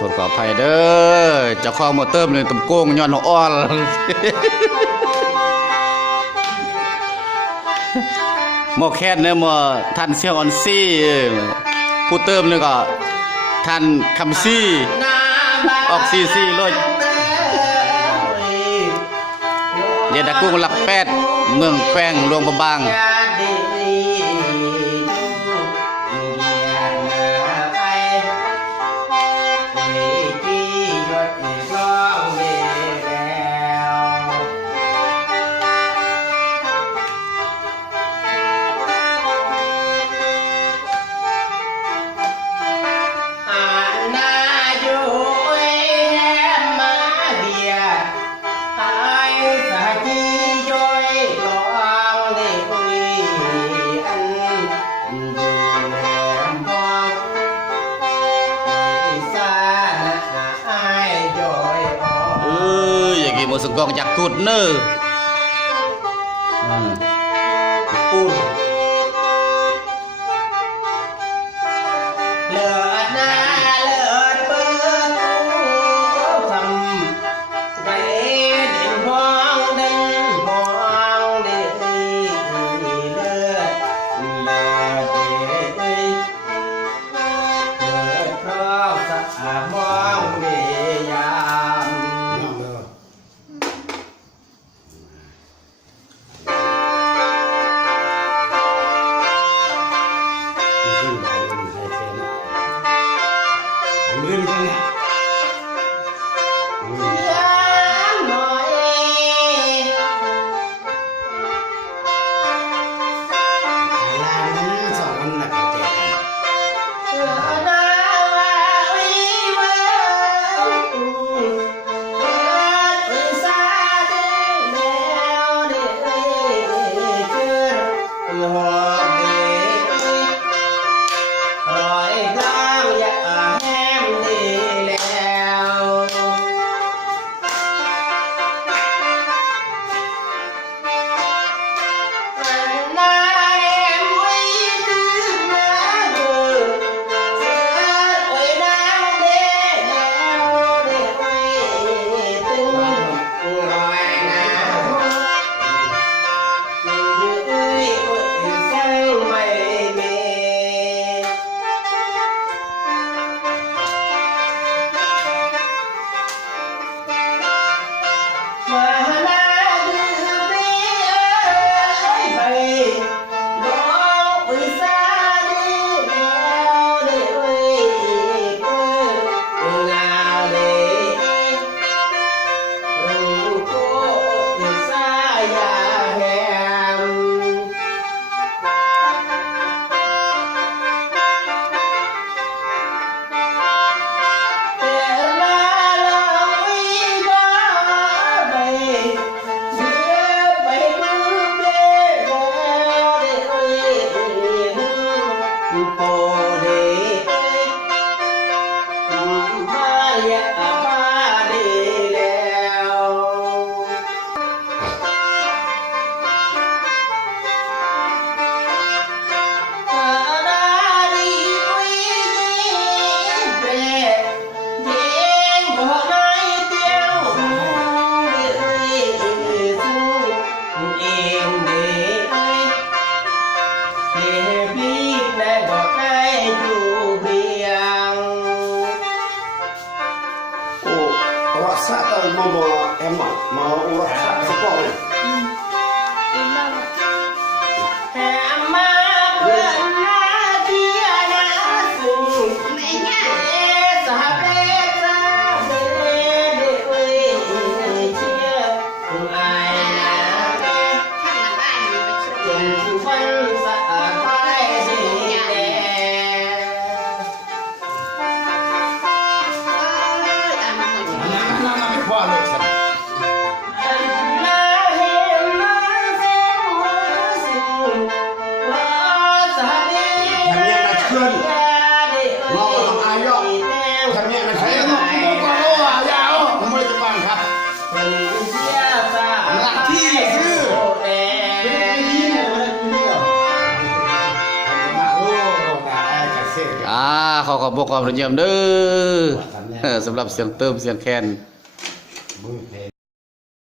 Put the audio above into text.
โทษขออภัยเด้อเจ้าของมอเตอร์มันตำโกงย้อนหัวอ้อนหมอแคทเนี่ยหมอท่านเซียวออนซี่ผู้เติมเนี่ยก็ท่านคำซี่ออกซี่รถเดี๋ยวตะกุ้งหลักแปดเมืองแป้งหลวงพระบางmột sự gong chặt cụt nơปูเลือดหน้าเลือดเปิดทำไรเด่นพองเด่นพองเด่นเลือดเพราะสะอาดมองเมียามmau em mau urat sepuluh nih. Hãy subscribe cho kênh Ghiền Mì Gõ để không bỏ lỡ ขอขอบความเยี่ยมเด้อสำหรับเสียงเติมเสียงแคน มือเพลง